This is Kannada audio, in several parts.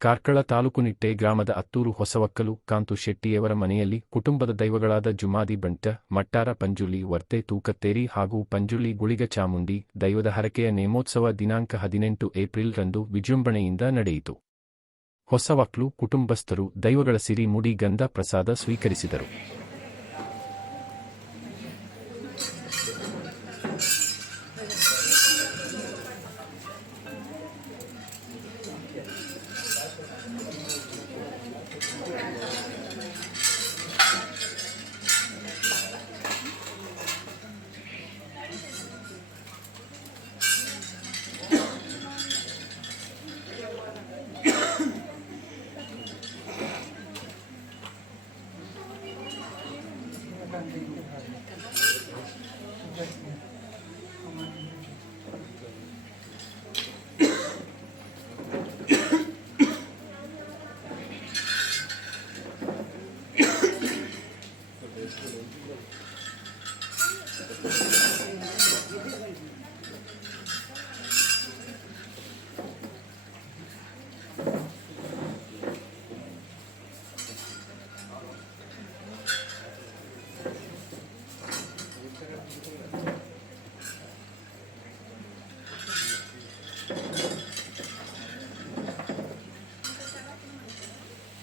ಕಾರ್ಕಳ ತಾಲೂಕು ನಿಟ್ಟೆ ಗ್ರಾಮದ ಅತ್ತೂರು ಹೊಸವಕ್ಕಲು ಕಾಂತು ಶೆಟ್ಟಿಯವರ ಮನೆಯಲ್ಲಿ ಕುಟುಂಬದ ದೈವಗಳಾದ ಜುಮಾದಿ ಬಂಟ, ಮಟ್ಟಾರ ಪಂಜುಲಿ ವರ್ತೆ ತೂಕತ್ತೇರಿ ಹಾಗೂ ಪಂಜುಲಿ ಗುಳಿಗ ಚಾಮುಂಡಿ ದೈವದ ಹರಕೆಯ ನೇಮೋತ್ಸವ ದಿನಾಂಕ 18 ಏಪ್ರಿಲ್ ರಂದು ವಿಜೃಂಭಣೆಯಿಂದ ನಡೆಯಿತು. ಹೊಸವಕ್ಲು ಕುಟುಂಬಸ್ಥರು ದೈವಗಳ ಸಿರಿ ಮುಡಿ ಗಂಧ ಪ್ರಸಾದ ಸ್ವೀಕರಿಸಿದರು.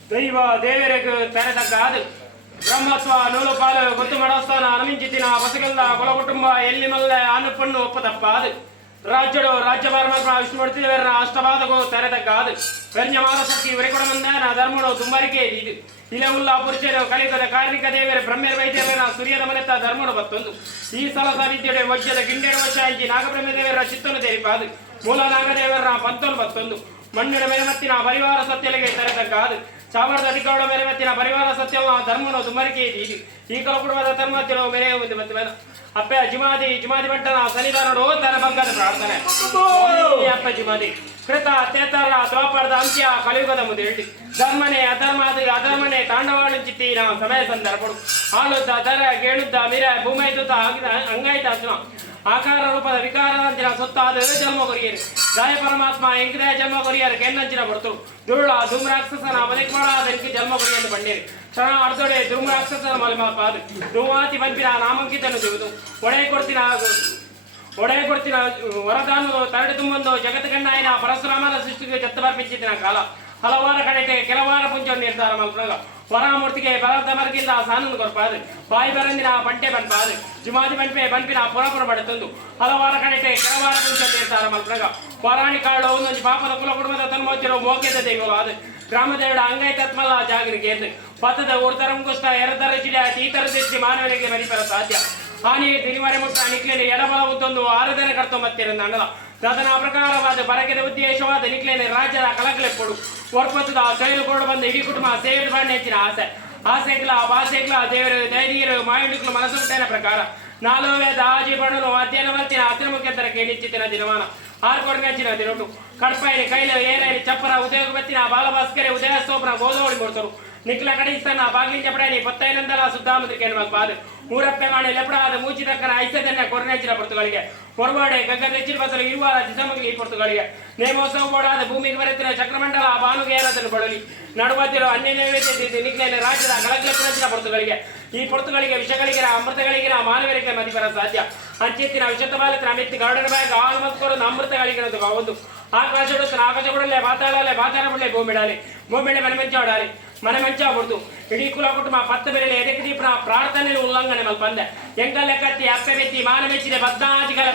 ದೈವ ದೇವರಿಗೆ ತೆರೆದಕ್ಕಾದು ಬ್ರಹ್ಮತ್ವ ನೂಲುಪಾಲು ಗೊತ್ತು ಮಾಡಸ್ಥಾನ ಅನಮಿಂಚಿತಿನ ಬಸಗೆಲ್ಲ ಕೊಲ ಕುಟುಂಬ ಎಲ್ಲಿ ಮಲ್ಲೆ ಆನುಪಣ್ಣು ಒಪ್ಪತಪ್ಪಾದು ರಾಜ್ಯಡು ರಾಜ್ಯ ಪರಮಾತ್ಮ ವಿಷ್ಣುಮೂರ್ತಿಯವರ ಅಷ್ಟವಾದಗೂ ತೆರೆದಕ್ಕಾದು ಕನ್ಯಮಾನ ಶಕ್ತಿ ಉರೆಕೊಡಮಂದಾನ ಧರ್ಮಡು ತುಂಬರಿಕೆ ಇದು ಇಲೆವುಲ್ಲ ಪುರುಷರು ಕಲಿಕದ ಕಾರ್ಣಿಕ ದೇವರ ಬ್ರಹ್ಮೇರ್ ವೈದ್ಯರ ಸೂರ್ಯದ ಮನೆತ ಧರ್ಮಡು ಬತ್ತೊಂದು ಈ ಸಲಸ ವಿದ್ಯೆಡೆ ವಜ್ಯದ ಗಿಂಡೆಡ ವಶಾಂಚಿ ನಾಗಬ್ರಹ್ಮದೇವರ ಚಿತ್ತನು ತೆರಿಪಾದು ಮೂಲ ನಾಗದೇವರ ಪಂತನು ಬತ್ತೊಂದು ಮಣ್ಣಿನ ಮೇಲಮತ್ತಿನ ಪರಿವಾರ ಸತ್ಯಲೆಗೆ ತೆರೆದಕ್ಕಾದು ಚಾಮರದ ಅಧಿಕಾರಗಳ ಮೇಲಮತ್ತಿನ ಪರಿವಾರ ಸತ್ಯವ ಧರ್ಮನು ತುಂಬರಿಕೆ ಇದು ಈ ಕಲ ಕುಟುಂಬದ ಧರ್ಮತ್ತಿನ ಮೇಲೆ ಒಂದು ಮತ್ತೆ ಅಪ್ಪೆ ಜಿಮಾದಿ ಬಂಟನ ಸನ್ನಿಧಾನಡು ತನ್ನ ಭಂಗದ ಪ್ರಾರ್ಥನೆ ಅಪ್ಪ ಜಿಮಾದಿ ಕೃತ ತೇತರ ದ್ವಾಪರದ ಅಂತ್ಯ ಕಲಿಯುಗದ ಮುಂದೆ ಹೇಳಿ ಧರ್ಮನೆ ಅಧರ್ಮನೆ ತಾಂಡವಾಡುಚಿತ್ತಿ ನಮ್ಮ ಸಮಯ ಸಂದರ್ಭಗಳು ಆಳುದ್ದ ದರ ಗೇಳುದ್ದ ಮಿರ ಭೂಮೈದುತ್ತ ಅಂಗಾಯ್ತ ಅಸ್ಮ ಆಕಾರ ರೂಪದ ವಿಕಾರದಂಚಿನ ಸೊತ್ತಾದ ಜನ್ಮ ಕೊರಿಯರು ಗಾಯ ಪರಮಾತ್ಮ ಎಂಕದೇ ಜನ್ಮ ಕೊರಿಯರು ಕೆನ್ನಂಚಿನ ಬರ್ತರು ದುರುಳ ಧೂಮ್ರಾಕ್ಷಸನ ಬದುಕಿ ಜನ್ಮ ಕೊರಿಯನ್ನು ಬಂಡೇರಿ ಕ್ಷಣ ಅರ್ಧೊಡೆ ಧೂಮ್ರಾಕ್ಷಸನ ಮಲಮಾಪಾದು ಧೂಮಾತಿ ಬಂಪಿನ ನಾಮಾಂಕಿತನು ಸಿಗುದು ಒಡೆ ಕೊಡ್ತಿನ ವರದಾನ ತರಡು ತುಂಬೊಂದು ಜಗತ್ ಗಣ್ಣಾಯಿನ ಪರಶುರಾಮನ ಸೃಷ್ಟಿಗೆ ಜತ್ತಬರ್ಪಿಂಚಿನ ಕಾಲ ಹಲವಾರ ಕಡೆಗೆ ಕೆಲವಾರ ಪುಂಚ ನಿರ್ಧಾರ ಮಲ್ಪನಾಗ ವರಾಮೂರ್ತಿಗೆ ಬಲದ ಮರ್ಗಿಂದ ಸಾನನ್ನು ಕೊರ್ಪಾದು ಬಾಯಿ ಬರಂದಿನ ಬಂಟೆ ಬನ್ಪಾದು ಜುಮಾದಿ ಬನ್ಪಿನ ಪುರಪುರ ಬಡತಂದು ಹಲವಾರ ಕಡೆಗೆ ಕೆಲವಾರ ಪುಂಚ ನಿರ್ಧಾರ ಮಲ್ಪನಾಗ ಪೌರಾಣಿ ಕಾಳು ಒಂದೊಂದು ಪಾಪದ ಕುಲ ಕುಟುಂಬದ ತನ್ಮೋಚಿರೋ ಮೋಕ್ಯದ ದೈವವಾದು ಗ್ರಾಮದೇವಡ ಅಂಗೈ ತತ್ಮಲ ಜಾಗರಿಗೆ ಎಂದು ಪಥದ ಊರ್ತರಂಗುಷ್ಟ ಎರದರ ಚಿಡ ತೀತರ ದೃಷ್ಟಿ ಮಾನವನಿಗೆ ಮರಿಪರ ಸಾಧ್ಯ ಹಾನಿ ತಿರುವರೆ ಮುಟ್ಟ ನಿಕ್ಲೇನೆ ಎಡಬಲ ಉದ್ದೊಂದು 6 ದಿನ ಕರ್ತೊಂಬತ್ತಿರಂದ ಅಂಡಲ ತದನ ಪ್ರಕಾರವಾದ ಬರಕೆದ ಉದ್ದೇಶವಾದ ನಿಕ್ಲೇನೆ ರಾಜ್ಯದ ಕಲಕಲೆ ಕೊಡು ಒರ್ಪತ್ತದ ಚೈಲು ಕೊಡು ಬಂದ ಇಡೀ ಕುಟುಂಬ ಸೇವೆ ಬಾಂಡ್ ಹೆಚ್ಚಿನ ಆಸೆಗಳ ಭಾಷೆಗಳ ದೇವರು ಧೈರ್ಯರು ಮಾಯುಂಡಿಗಳು ಮನಸ್ಸುಟ್ಟೇನ ಪ್ರಕಾರ ನಾಲ್ಕು ವೇದ ಆಜಿ ಬಣ್ಣನು ಅಧ್ಯಯನ ಮರ್ತಿನ ಹತ್ತಿರ ಮುಖ್ಯಂತರಕ್ಕೆ ನಿಶ್ಚಿತಿನ ದಿನಮಾನ ಆರ್ಕೊರ್ಗಂಚಿನ ದಿನೊಟ್ಟು ಕಡ್ಪಾಯಿನಿ ಕೈಲ ಏನೇರಿ ಚಪ್ಪರ ಉದಯೋಗ ಬತ್ತಿನ ಬಾಲಭಾಸ್ಕರೆ ಉದಯ ಸ್ತೋಪನ ಗೋದೋಡಿ ಕೊಡ್ತರು ನಿಕ್ಲ ಕಡಿಸ್ತಾನ ಬಾಗಿಲಿನ ಚಪಡಾನಿ ಪತ್ತೈನಂದಲ ಸುದ್ದಾಮುದ್ರಿಕೆ ಬಾದು ಮೂರಪ್ಪೆ ಮಾಡಿ ಲೆಪಡಾದ ಮೂಚಿದಕ್ಕನ ಐಸದನ್ನ ಕೊರನೆಚ್ಚಿನ ಪೊರ್ತುಗಳಿಗೆ ಹೊರವಾಡೆ ಗಗ್ಗದೆಚ್ಚಿನ ಬಸಲು ಇರುವ ಜಿಸಮಗಲಿ ಪೊರ್ತುಗಳಿಗೆ ನೇಮೋತ್ಸವ ಬೋಡಾದ ಭೂಮಿಗೆ ಬರೆತಿನ ಚಕ್ರಮಂಡಲ ಬಾನುಗೆ ಏರದನ್ನು ಬಳಲಿ ನಡುವತ್ತಿರೋ ಅನ್ಯ ನೈವೇದ್ಯ ನಿಕ್ಲೇನೆ ರಾಜ್ಯದ ಗಳಗ್ಲೆಪ್ಪಿನ ಪೊರ್ತುಗಳಿಗೆ ಈ ಪೊರ್ತುಗಳಿಗೆ ವಿಷಗಳಿಗಿನ ಅಮೃತಗಳಿಗಿನ ಮಾನವರಿಗೆ ಮದಿಪರ ಸಾಧ್ಯ ಅಂಚಿತ್ತಿನ ವಿಶುದ್ಧ ಬಾಲಕನ ಮೆತ್ತಿ ಗರುಡನ ಬ್ಯಾಗ್ ಹಾಲು ಮತ್ಕೊಡು ಅಮೃತಗಳಿಗಿನದು ಒಂದು ಆಕಾಶ ಕೊಡಲೆ ಬಾತಾಳ ಬಿಡಲೆ ಭೂಮಿಳೆ ಮನೆ ಮಂಚ ಬಿಡ್ತು ಇಡೀ ಕುಲ ಕುಟುಂಬ 10 ಬೆಲೆ ಎದಕ್ಕೆ ದೀಪನ ಪ್ರಾರ್ಥನೆ ಉಲ್ಲಂಘನೆ ಮಲ್ಪಂದೆ ಎಂಗಲ್ಲೆ ಕತ್ತಿ ಅಪ್ಪೆ ಬೆತ್ತಿ ಮಾನ ಮೆಚ್ಚಿದೆ ಬದ್ದಾಜಿಗಳ